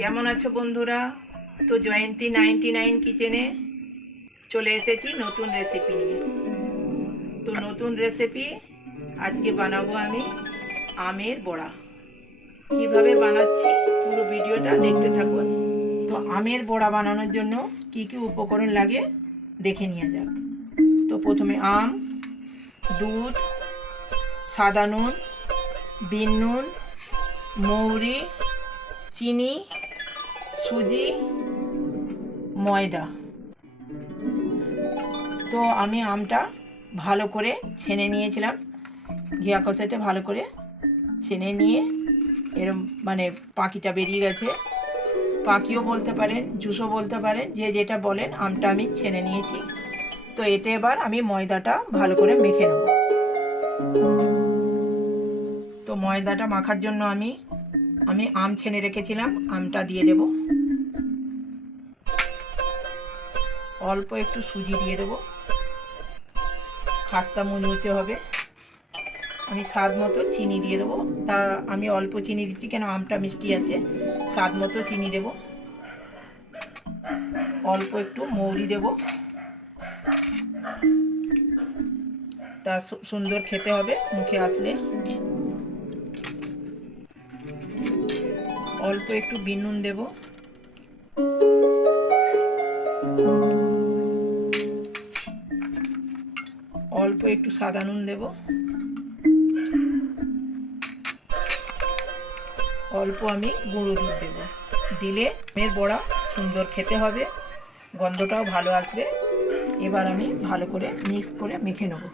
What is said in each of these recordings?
কেমন আছো বন্ধুরা? তো জয়ন্তী 99 কিচেনে চলে এসেছি নতুন রেসিপি নিয়ে। তো নতুন রেসিপি আজকে বানাবো আমি আমের বড়া। কিভাবে বানাচ্ছি পুরো ভিডিওটা দেখতে থাকুন। তো আমের বড়া বানানোর জন্য কি কি উপকরণ লাগে দেখে নিয়ে যাক। তো প্রথমে আম, দুধ, সাদা নুন, বিন নুন, মৌরি, চিনি, সুজি, ময়দা। তো আমি আমটা ভালো করে ছেনে নিয়েছিলাম, ঘিয়া কষাতে ভালো করে ছেনে নিয়ে এরম পাখিটা বেরিয়ে গেছে। পাখিও বলতে পারেন, জুসও বলতে পারেন, যে যেটা বলেন। আমটা আমি ছেনে নিয়েছি। তো এতে এবার আমি ময়দাটা ভালো করে মেখে নেব। তো ময়দাটা মাখার জন্য আমি আম ছেনে রেখেছিলাম, আমটা দিয়ে দেব। অল্প একটু সুজি দিয়ে দেবো, খাস্তা মুচমুচে হবে। আমি স্বাদ মতো চিনি দিয়ে দেবো। তা আমি অল্প চিনি দিচ্ছি, কেন আমটা মিষ্টি আছে। স্বাদ মতো চিনি দেব, অল্প একটু মৌরি দেব। তা সুন্দর খেতে হবে মুখে আসলে। অল্প একটু বিন নুন দেব, অল্প একটু সাদা নুন দেব, অল্প আমি গুঁড়ো দুধ দেব। দিলে আমের বড়া সুন্দর খেতে হবে, গন্ধটাও ভালো আসবে। এবার আমি ভালো করে মিক্স করে মেখে নেব।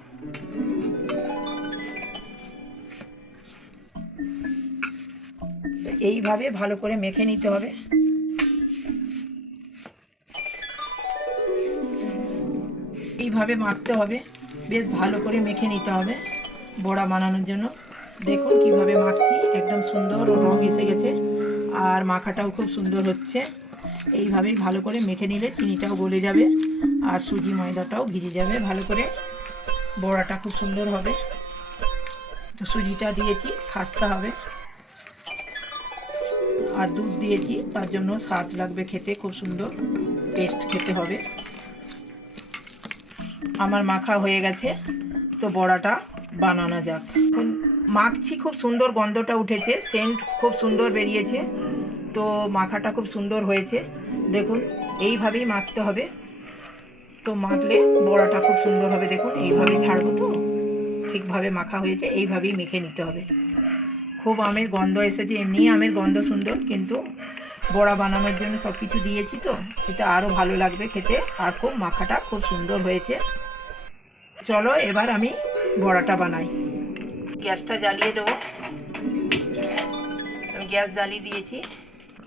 এইভাবে ভালো করে মেখে নিতে হবে। এইভাবে মাখতে হবে, বেশ ভালো করে মেখে নিতে হবে বড়া বানানোর জন্য। দেখুন কিভাবে মাখছি, একদম সুন্দর রং এসে গেছে, আর মাখাটাও খুব সুন্দর হচ্ছে। এইভাবেই ভালো করে মেখে নিলে চিনিটাও গলে যাবে, আর সুজি ময়দাটাও ভিজে যাবে ভালো করে। বড়াটা খুব সুন্দর হবে। তো সুজিটা দিয়েছি, খাস্তা হবে, আর দুধ দিয়েছি, তার জন্য স্বাদ লাগবে খেতে, খুব সুন্দর টেস্ট খেতে হবে। আমার মাখা হয়ে গেছে, তো বড়াটা বানানো যাক। মাখছি, খুব সুন্দর গন্ধটা উঠেছে, সেন্ট খুব সুন্দর বেরিয়েছে। তো মাখাটা খুব সুন্দর হয়েছে, দেখুন এইভাবেই মাখতে হবে। তো মাখলে বড়াটা খুব সুন্দর হবে। দেখুন এইভাবে ছাড়বো, তো ঠিকভাবে মাখা হয়েছে। এইভাবেই মেখে নিতে হবে। খুব আমের গন্ধ এসেছে, এমনি আমের গন্ধ সুন্দর, কিন্তু বড়া বানানোর জন্য সব কিছু দিয়েছি, তো এটা আরও ভালো লাগবে খেতে। আর খুব মাখাটা খুব সুন্দর হয়েছে। চলো এবার আমি বড়াটা বানাই। গ্যাসটা জ্বালিয়ে দেবো। আমি গ্যাস জ্বালিয়ে দিয়েছি,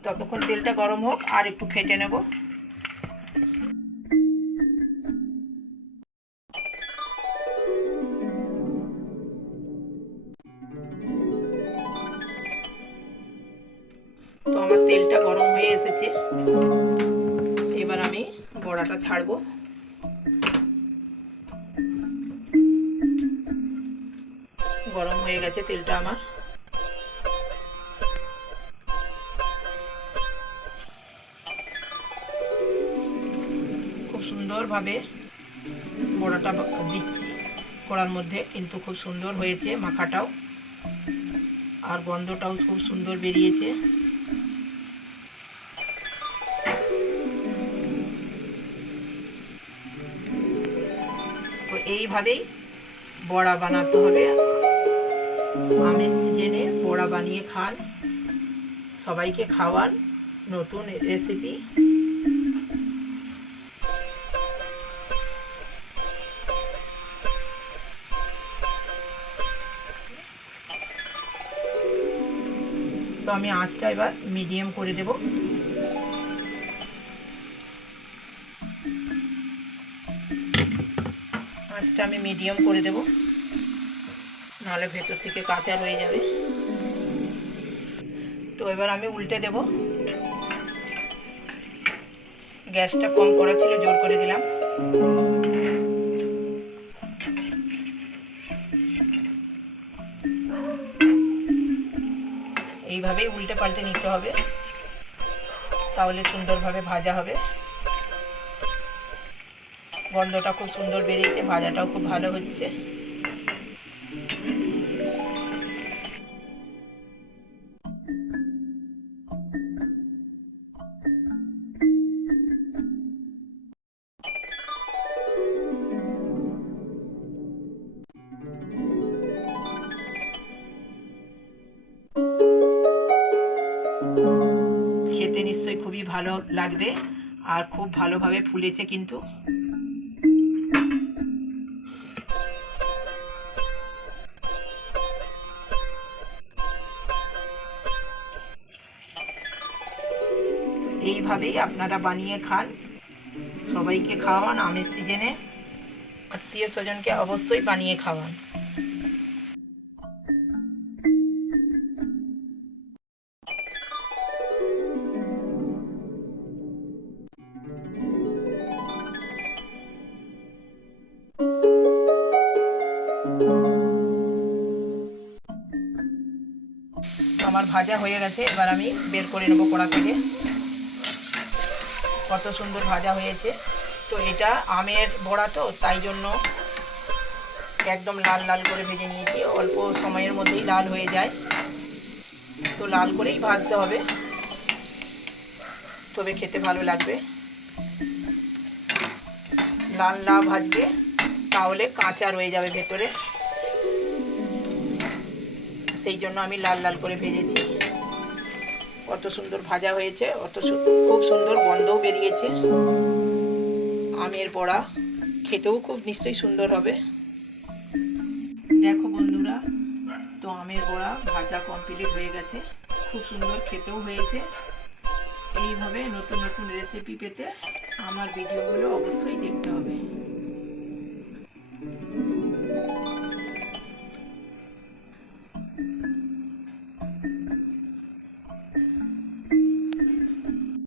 ততক্ষণ তেলটা গরম হোক, আর একটু ফেটে নেব। তো আমার তেলটা গরম হয়ে এসেছে, এবার আমি বড়াটা ছাড়বো। গরম হয়ে গেছে তেলটা আমার। খুব সুন্দরভাবে বড়াটা দিচ্ছি কড়ার মধ্যে, কিন্তু খুব সুন্দর হয়েছে মাখাটাও, আর গন্ধটাও খুব সুন্দর বেরিয়েছে। তো এইভাবেই বড়া বানাতে হবে। আমের সিজনে বড়া বানিয়ে খান, সবাইকে খাওয়ান। নতুন রেসিপি। তো আমি আঁচটা এবার মিডিয়াম করে দেব। আঁচটা আমি মিডিয়াম করে দেব, নাহলে ভেতর থেকে কাঁচা রয়ে যাবে। তো এবার আমি উল্টে দেব। গ্যাসটা কম করা ছিল, জোর করে দিলাম। এইভাবেই উল্টে পাল্টে নিতে হবে। তাহলে সুন্দরভাবে ভাজা হবে। গন্ধটা খুব সুন্দর বেরিয়েছে, ভাজাটাও খুব ভালো হচ্ছে। খেতে নিশ্চয়ই খুবই ভালো লাগবে আর খুব ভালোভাবে ফুলেছে কিন্তু। এইভাবেই আপনারা বানিয়ে খান, সবাইকে খাওয়ান। আমের সিজনে আত্মীয় স্বজনকে অবশ্যই বানিয়ে খাওয়ান। আমার ভাজা হয়ে গেছে, এবার আমি বের করে নেবো কড়া থেকে। কত সুন্দর ভাজা হয়েছে। তো এটা আমের বড়া, তো তাই জন্য একদম লাল লাল করে ভেজে নিয়েছি। অল্প সময়ের মধ্যেই লাল হয়ে যায়, তো লাল করেই ভাজতে হবে, তবে খেতে ভালো লাগবে। লাল না ভাজবে তাহলে কাঁচা রয়ে যাবে ভেতরে, সেই জন্য আমি লাল লাল করে ভেজেছি। কত সুন্দর ভাজা হয়েছে, খুব সুন্দর গন্ধও বেরিয়েছে। আমের বড়া খেতেও খুব নিশ্চয়ই সুন্দর হবে। দেখো বন্ধুরা, তো আমের বড়া ভাজা কমপ্লিট হয়ে গেছে, খুব সুন্দর খেতেও হয়েছে। এইভাবে নতুন নতুন রেসিপি পেতে আমার ভিডিওগুলো অবশ্যই দেখতে হবে।